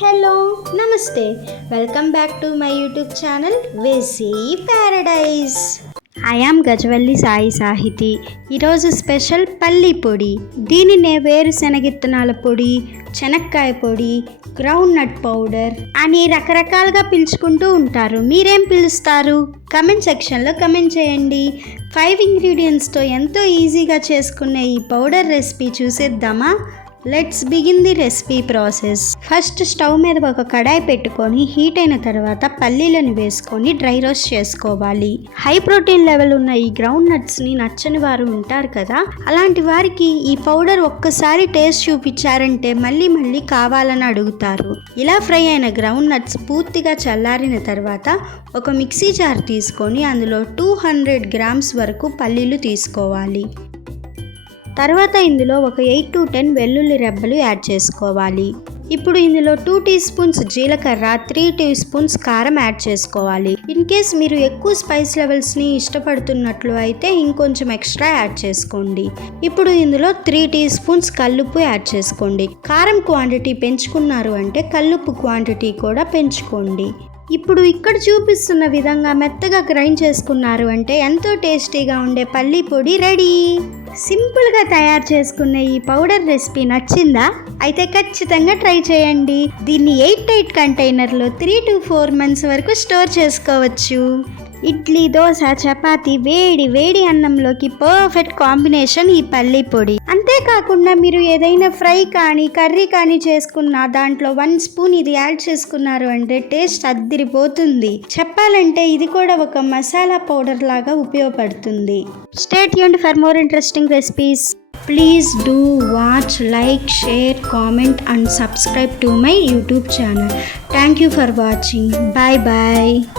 Hello namaste welcome back to my YouTube channel వేసీ paradise. I am Gajavalli Sai Sahiti. ఈరోజు special పల్లి పొడి. దీనినే వేరుశనగిత్తనాల పొడి, శనక్కాయ పొడి, గ్రౌండ్ నట్ పౌడర్ అని రకరకాలుగా పిలుచుకుంటూ ఉంటారు. మీరేం పిలుస్తారు? కమెంట్ సెక్షన్లో కమెంట్ చేయండి. 5 ఇంగ్రీడియంట్స్తో ఎంతో ఈజీగా చేసుకునే ఈ పౌడర్ రెసిపీ చూసేద్దామా? Let's begin the recipe process. First stove మీద ఒక కడాయి పెట్టుకొని హీట్ అయిన తర్వాత పల్లీలను వేసుకొని డ్రై రోస్ట్ చేసుకోవాలి. హై ప్రోటీన్ లెవెల్ ఉన్న ఈ గ్రౌండ్ నట్స్ని నచ్చని వారు ఉంటారు కదా, అలాంటి వారికి ఈ పౌడర్ ఒక్కసారి టేస్ట్ చూపించారంటే మళ్ళీ మళ్ళీ కావాలని అడుగుతారు. ఇలా ఫ్రై అయిన గ్రౌండ్ నట్స్ పూర్తిగా చల్లారిన తర్వాత ఒక మిక్సీ జార్ తీసుకొని అందులో 200 గ్రామ్స్ వరకు పల్లీలు తీసుకోవాలి. తర్వాత ఇందులో ఒక 8 to 10 వెల్లుల్లి రెబ్బలు యాడ్ చేసుకోవాలి. ఇప్పుడు ఇందులో 2 టీ స్పూన్స్ జీలకర్ర, 3 టీ స్పూన్స్ కారం యాడ్ చేసుకోవాలి. ఇన్ కేస్ మీరు ఎక్కువ స్పైస్ లెవెల్స్ని ఇష్టపడుతున్నట్లు అయితే ఇంకొంచెం ఎక్స్ట్రా యాడ్ చేసుకోండి. ఇప్పుడు ఇందులో 3 టీ స్పూన్స్ కల్లుప్పు యాడ్ చేసుకోండి. కారం క్వాంటిటీ పెంచుకున్నారు అంటే కల్లుప్పు క్వాంటిటీ కూడా పెంచుకోండి. ఇప్పుడు ఇక్కడ చూపిస్తున్న విధంగా మెత్తగా గ్రైండ్ చేసుకున్నారు అంటే ఎంతో టేస్టీగా ఉండే పల్లి పొడి రెడీ. సింపుల్గా తయారు చేసుకునే ఈ పౌడర్ రెసిపీ నచ్చిందా? అయితే ఖచ్చితంగా ట్రై చేయండి. దీన్ని 8 కంటైనర్లో 3 to 4 months వరకు స్టోర్ చేసుకోవచ్చు. ఇడ్లీ, దోశ, చపాతి, వేడి వేడి అన్నంలోకి పర్ఫెక్ట్ కాంబినేషన్ ఈ పల్లి పొడి. అంతేకాకుండా మీరు ఏదైనా ఫ్రై కానీ కర్రీ కానీ చేసుకున్న దాంట్లో 1 స్పూన్ ఇది యాడ్ చేసుకున్నారు అంటే టేస్ట్ అద్దిరిపోతుంది. చెప్పాలంటే ఇది కూడా ఒక మసాలా పౌడర్ లాగా ఉపయోగపడుతుంది. Stay tuned for more interesting recipes. Please do watch, like, share, comment and subscribe to my YouTube channel. Thank you for watching. Bye bye.